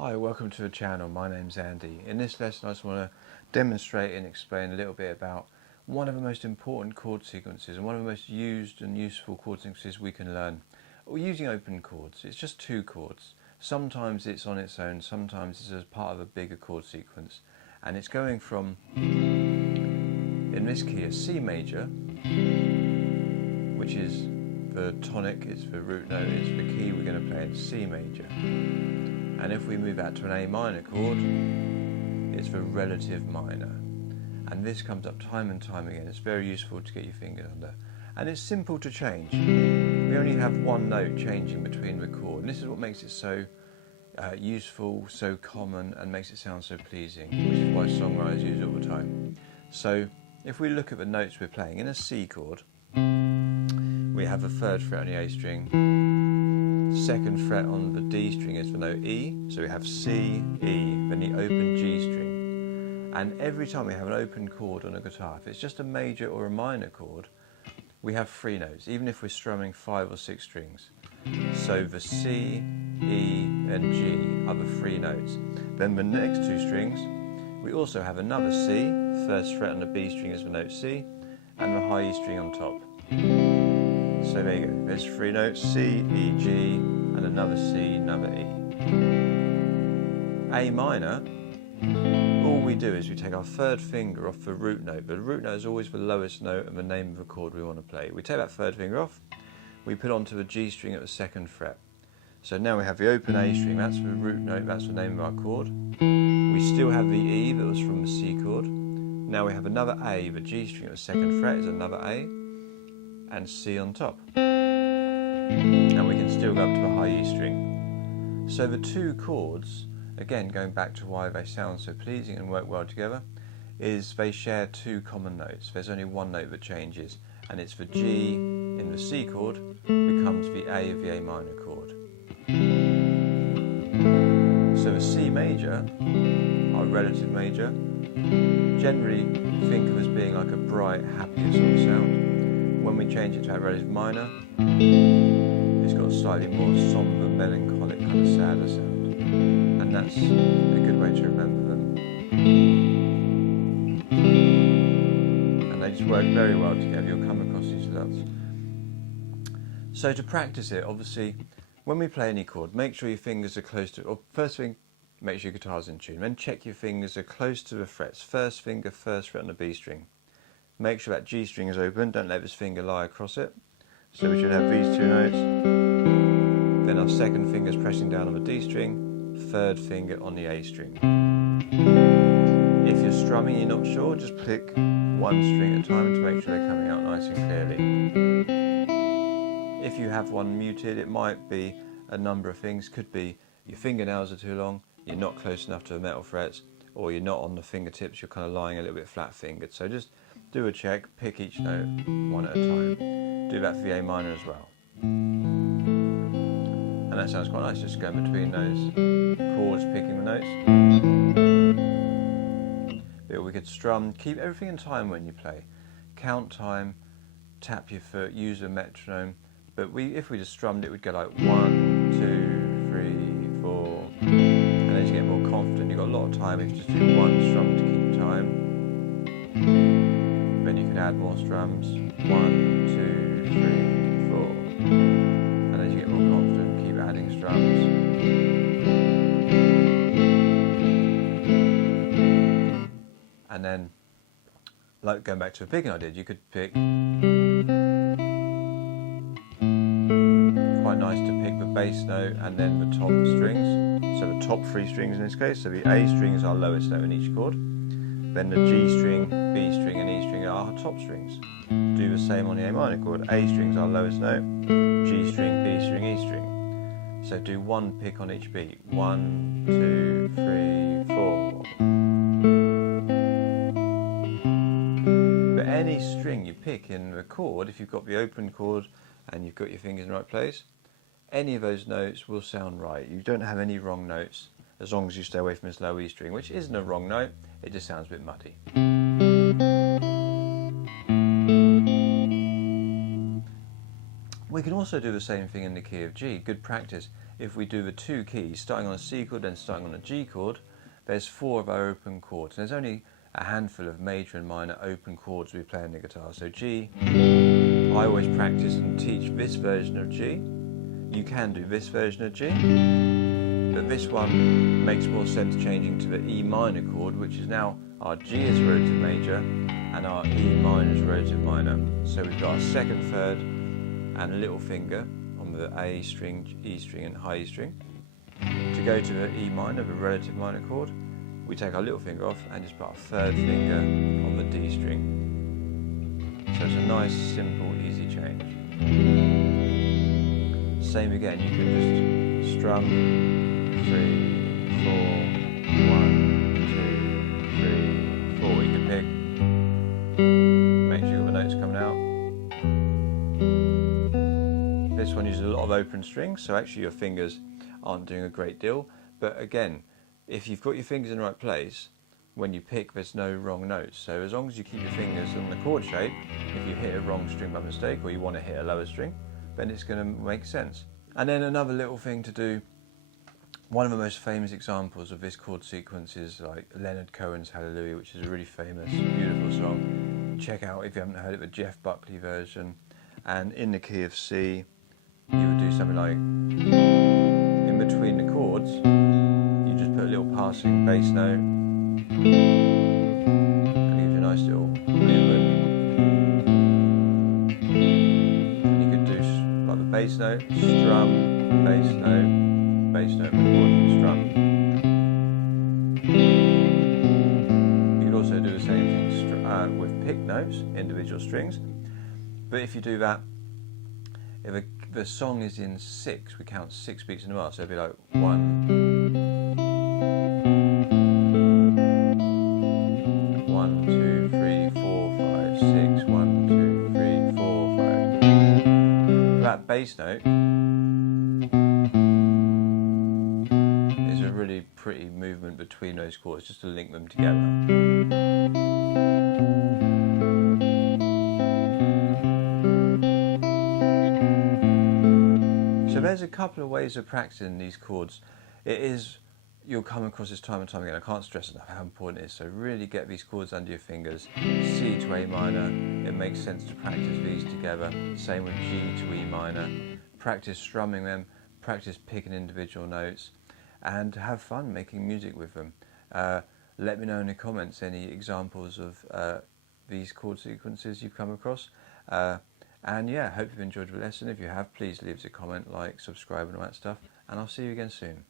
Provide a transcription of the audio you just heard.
Hi, welcome to the channel. My name's Andy. In this lesson I just want to demonstrate and explain a little bit about one of the most important chord sequences and one of the most used and useful chord sequences we can learn. We're using open chords. It's just two chords. Sometimes it's on its own, sometimes it's as part of a bigger chord sequence. And it's going from, in this key, a C major, which is the tonic, it's the root note, it's the key we're going to play in C major. And if we move that to an A minor chord, it's the relative minor. And this comes up time and time again. It's very useful to get your fingers under. And it's simple to change. We only have one note changing between the chord. And this is what makes it so useful, so common, and makes it sound so pleasing, which is why songwriters use it all the time. So if we look at the notes we're playing, in a C chord, we have the third fret on the A string, second fret on the D string is the note E, so we have C, E, then the open G string. And every time we have an open chord on a guitar, if it's just a major or a minor chord, we have three notes, even if we're strumming 5 or 6 strings. So the C, E and G are the three notes. Then the next two strings, we also have another C, first fret on the B string is the note C, and the high E string on top. So there you go, there's three notes, C, E, G, and another C, another E. A minor, all we do is we take our third finger off the root note. The root note is always the lowest note and the name of the chord we want to play. We take that third finger off, we put onto the G string at the second fret. So now we have the open A string, that's the root note, that's the name of our chord. We still have the E that was from the C chord. Now we have another A, the G string at the second fret is another A, and C on top. And we can still go up to the high E string. So the two chords, again going back to why they sound so pleasing and work well together, is they share two common notes. There's only one note that changes, and it's the G in the C chord becomes the A of the A minor chord. So the C major, our relative major, generally think of as being like a bright, happier sort of sound. When we change it to our relative minor, it's got a slightly more somber, melancholic, kind of sadder sound. And that's a good way to remember them. And they just work very well together. You'll come across these results. So to practice it, obviously, when we play any chord, make sure your fingers are close to, or first thing, make sure your guitar's in tune. Then check your fingers are close to the frets. First finger, first fret on the B string. Make sure that G string is open, don't let this finger lie across it. So we should have these two notes. Then our second finger is pressing down on the D string, third finger on the A string. If you're strumming and you're not sure, just pick one string at a time to make sure they're coming out nice and clearly. If you have one muted, it might be a number of things. Could be your fingernails are too long, you're not close enough to the metal frets, or you're not on the fingertips, you're kind of lying a little bit flat fingered. So just do a check, pick each note one at a time. Do that for the A minor as well. And that sounds quite nice, just going between those chords, picking the notes. But we could strum, keep everything in time when you play. Count time, tap your foot, use a metronome. But if we just strummed it, we'd go like 1, 2, 3, 4. And as you get more confident, you've got a lot of time if you just do one strum to keep time. Then you can add more strums, 1, 2, 3, 4. And as you get more confident, keep adding strums. And then, like going back to the picking I did, you could pick, quite nice to pick the bass note and then the top strings. So the top 3 strings in this case, so the A string is our lowest note in each chord. Then the G string, B string and E string are our top strings. Do the same on the A minor chord. A string is our lowest note, G string, B string, E string. So do one pick on each beat. 1, 2, 3, 4. But any string you pick in the chord, if you've got the open chord and you've got your fingers in the right place, any of those notes will sound right. You don't have any wrong notes as long as you stay away from this low E string, which isn't a wrong note, it just sounds a bit muddy. We can also do the same thing in the key of G. Good practice. If we do the two keys, starting on a C chord, then starting on a G chord, there's 4 of our open chords. There's only a handful of major and minor open chords we play on the guitar. So G, I always practice and teach this version of G. You can do this version of G, but this one makes more sense changing to the E minor chord, which is now our G is relative major and our E minor is relative minor. So we've got our second, third and a little finger on the A string, E string and high E string. To go to the E minor, the relative minor chord, we take our little finger off and just put our third finger on the D string. So it's a nice, simple, easy change. Same again, you can just strum 3, 4, 1, 2, 3, 4. You can pick, make sure you've got the notes coming out. This one uses a lot of open strings, so actually your fingers aren't doing a great deal, but again, if you've got your fingers in the right place, when you pick there's no wrong notes. So as long as you keep your fingers on the chord shape, if you hit a wrong string by mistake or you want to hit a lower string, then it's going to make sense. And then another little thing to do, one of the most famous examples of this chord sequence is like Leonard Cohen's Hallelujah, which is a really famous, beautiful song. Check out, if you haven't heard it, the Jeff Buckley version. And in the key of C, you would do something like, in between the chords, you just put a little passing bass note, and it gives you a nice little movement. And you could do like the bass note, strum, bass note, chord, strum. You could also do the same thing with pick notes, individual strings. But if you do that, if the song is in 6, we count 6 beats in a bar, so it'd be like 1, 2, 3, 4, 5, 6, 1, 2, 3, 4, 5. That bass note is a really pretty movement between those chords, just to link them together. So there's a couple of ways of practicing these chords. You'll come across this time and time again. I can't stress enough how important it is. So really get these chords under your fingers. C to A minor, it makes sense to practice these together. Same with G to E minor. Practice strumming them, practice picking individual notes, and have fun making music with them. Let me know in the comments any examples of these chord sequences you've come across. And yeah, hope you've enjoyed the lesson. If you have, please leave us a comment, like, subscribe and all that stuff. And I'll see you again soon.